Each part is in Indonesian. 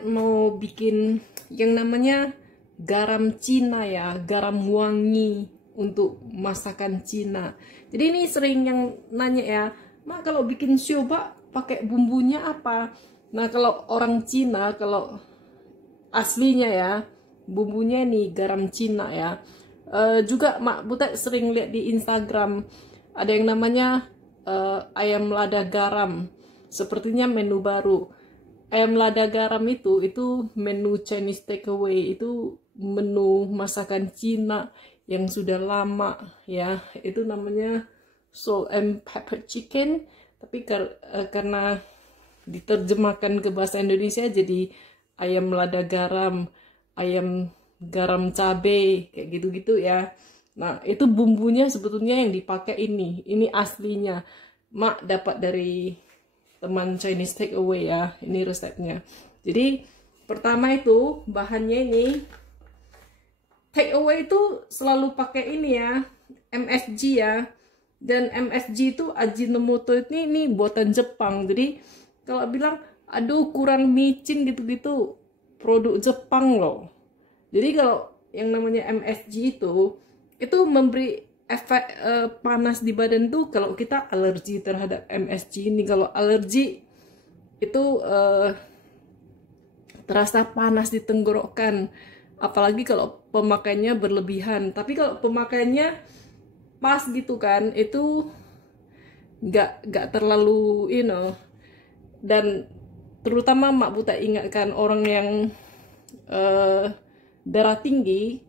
Butet mau bikin yang namanya garam Cina ya, garam wangi untuk masakan Cina. Jadi ini sering yang nanya ya, Mak kalau bikin sioba pakai bumbunya apa? Nah kalau orang Cina, kalau aslinya ya, bumbunya nih garam Cina ya. Juga Mak Butet sering lihat di Instagram ada yang namanya ayam lada garam. Sepertinya menu baru. Ayam lada garam itu menu Chinese takeaway, itu menu masakan Cina yang sudah lama ya. Itu namanya salt and pepper chicken, tapi karena diterjemahkan ke bahasa Indonesia jadi ayam lada garam, ayam garam cabe, kayak gitu-gitu ya. Nah, itu bumbunya sebetulnya yang dipakai ini aslinya. Mak dapat dari teman Chinese takeaway ya, ini resepnya. Jadi pertama itu bahannya ini, takeaway itu selalu pakai ini ya, MSG ya. Dan MSG itu Ajinomoto ini buatan Jepang. Jadi kalau bilang aduh kurang micin gitu-gitu, produk Jepang loh. Jadi kalau yang namanya MSG itu memberi efek panas di badan tuh kalau kita alergi terhadap MSG ini. Kalau alergi itu terasa panas di tenggorokan, apalagi kalau pemakaiannya berlebihan. Tapi kalau pemakaiannya pas gitu kan, itu nggak terlalu dan terutama Mak Butet ingatkan orang yang darah tinggi,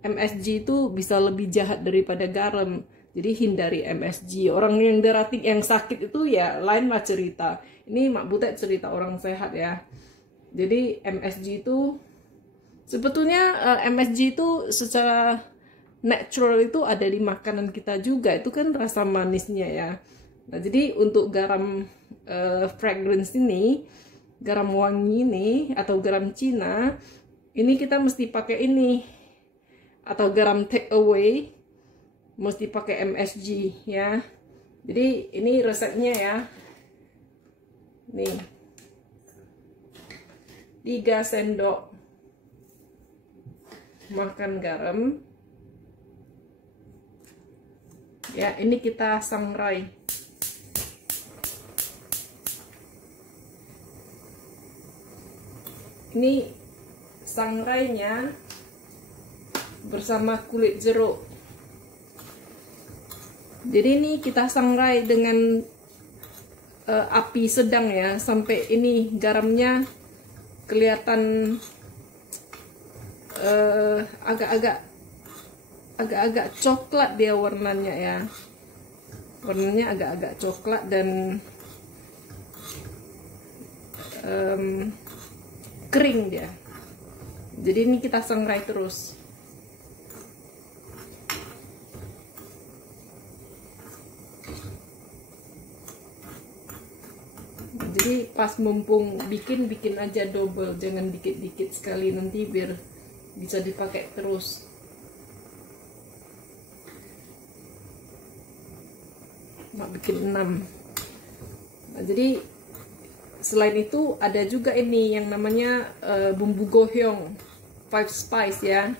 MSG itu bisa lebih jahat daripada garam. Jadi hindari MSG. Orang yang darah tinggi, yang sakit itu ya lain lah cerita. Ini Mak Butet cerita orang sehat ya. Jadi MSG itu sebetulnya MSG itu secara natural itu ada di makanan kita juga. Itu kan rasa manisnya ya. Nah, jadi untuk garam fragrance ini, garam wangi ini atau garam Cina, ini kita mesti pakai ini, atau garam take away mesti pakai MSG ya. Jadi ini resepnya ya. Nih. 3 sendok makan garam. Ya, ini kita sangrai. Ini sangrainya bersama kulit jeruk. Jadi ini kita sangrai dengan api sedang ya, sampai ini garamnya kelihatan agak-agak coklat dia warnanya ya. Warnanya agak-agak coklat dan kering dia. Jadi ini kita sangrai terus. Jadi pas mumpung bikin aja double, jangan dikit-dikit sekali, nanti biar bisa dipakai terus. Mak bikin 6. Nah, jadi selain itu ada juga ini yang namanya bumbu gohyong 5 spice ya.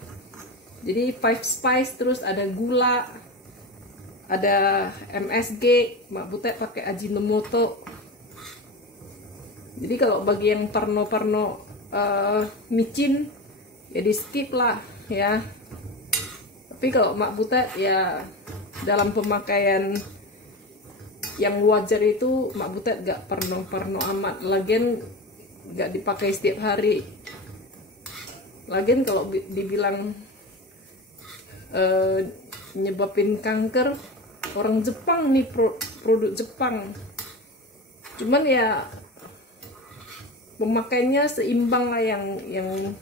Jadi 5 spice, terus ada gula, ada MSG, Mak Butet pakai Ajinomoto. Jadi kalau bagi yang parno-parno micin ya di skip lah ya. Tapi kalau Mak Butet ya dalam pemakaian yang wajar itu, Mak Butet gak parno-parno amat. Lagian gak dipakai setiap hari. Lagian kalau dibilang nyebabin kanker, orang Jepang nih, produk Jepang. Cuman ya pemakaiannya seimbang lah, yang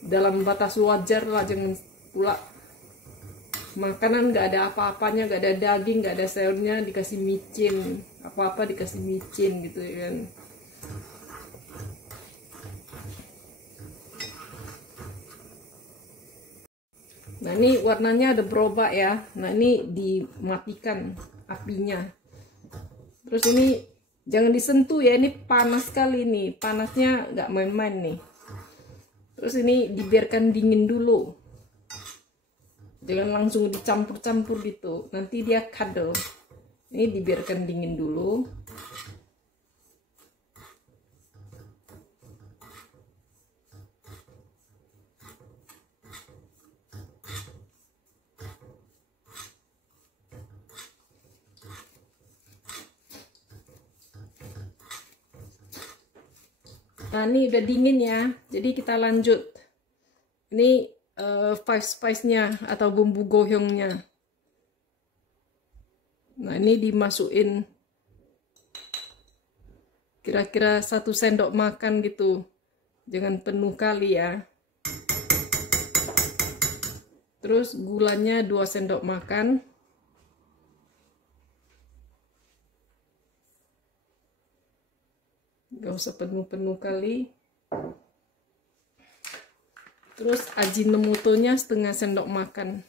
dalam batas wajar lah. Jangan pula makanan nggak ada apa-apanya, nggak ada daging, nggak ada sayurnya dikasih micin, apa-apa dikasih micin gitu ya kan. Nah ini warnanya ada berubah ya. Nah ini dimatikan apinya. Terus ini Jangan disentuh ya, ini panas sekali nih, panasnya nggak main-main nih. Terus ini dibiarkan dingin dulu, jangan langsung dicampur-campur gitu, nanti dia kadal. Ini dibiarkan dingin dulu. Nah ini udah dingin ya, jadi kita lanjut. Ini five spice-nya atau bumbu gohyongnya. Nah ini dimasukin kira-kira 1 sendok makan gitu, jangan penuh kali ya. Terus gulanya 2 sendok makan. Gak usah penuh-penuh kali. Terus ajinomotonya 1/2 sendok makan.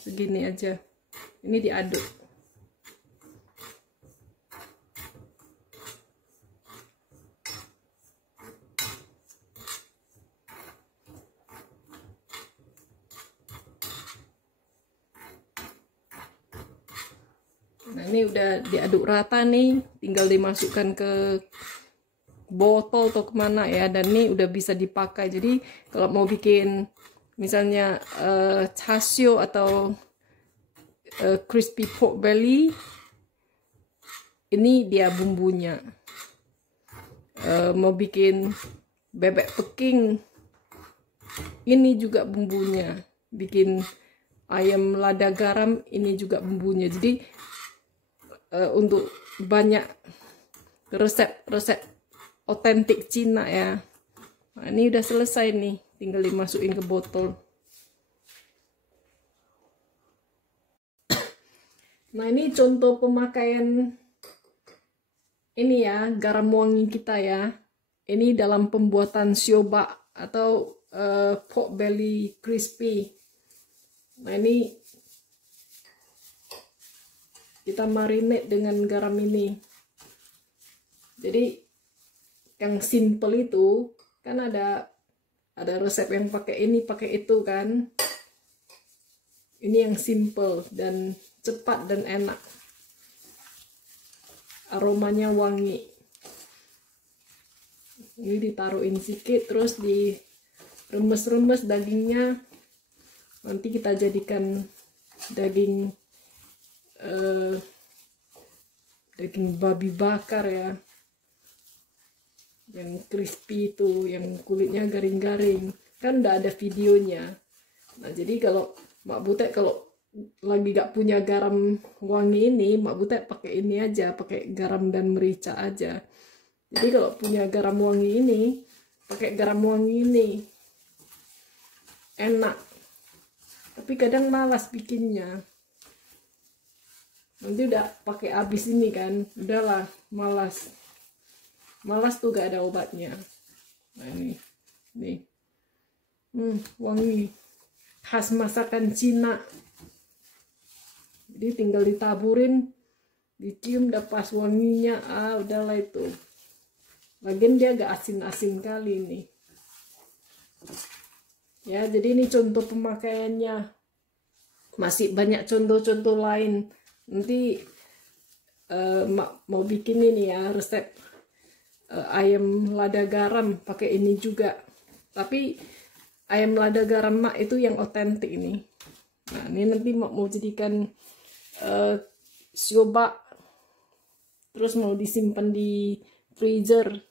Segini aja. Ini diaduk. Nah ini udah diaduk rata nih, tinggal dimasukkan ke botol atau kemana ya, dan ini udah bisa dipakai. Jadi kalau mau bikin misalnya chasio atau crispy pork belly, ini dia bumbunya. Mau bikin bebek Peking, ini juga bumbunya. Bikin ayam lada garam, ini juga bumbunya. Jadi untuk banyak resep-resep otentik Cina ya. Nah, ini udah selesai nih, tinggal dimasukin ke botol. Nah ini contoh pemakaian ini ya, garam wangi kita ya. Ini dalam pembuatan sioba atau pork belly crispy. Nah ini kita marinate dengan garam ini. Jadi yang simple itu kan ada resep yang pakai ini, pakai itu kan. Ini yang simple dan cepat dan enak. Aromanya wangi. Ini ditaruhin sedikit, terus diremes-remes dagingnya. Nanti kita jadikan daging babi bakar ya, yang crispy itu, yang kulitnya garing-garing. Kan udah ada videonya. Nah jadi kalau Mak Butek kalau lagi gak punya garam wangi ini, Mak Butek pakai ini aja, pakai garam dan merica aja. Jadi kalau punya garam wangi ini, pakai garam wangi ini enak. Tapi kadang malas bikinnya. Nanti udah pakai habis ini kan, udahlah malas tuh gak ada obatnya. Nah ini wangi khas masakan Cina. Jadi tinggal ditaburin, dicium, udah pas wanginya, udahlah itu. Lagian dia agak asin-asin kali ini ya. Jadi ini contoh pemakaiannya, masih banyak contoh-contoh lain. Nanti mau bikin ini ya, resep ayam lada garam pakai ini juga. Tapi ayam lada garam Mak itu yang otentik ini. Nah ini nanti Mak mau jadikan sioba, terus mau disimpan di freezer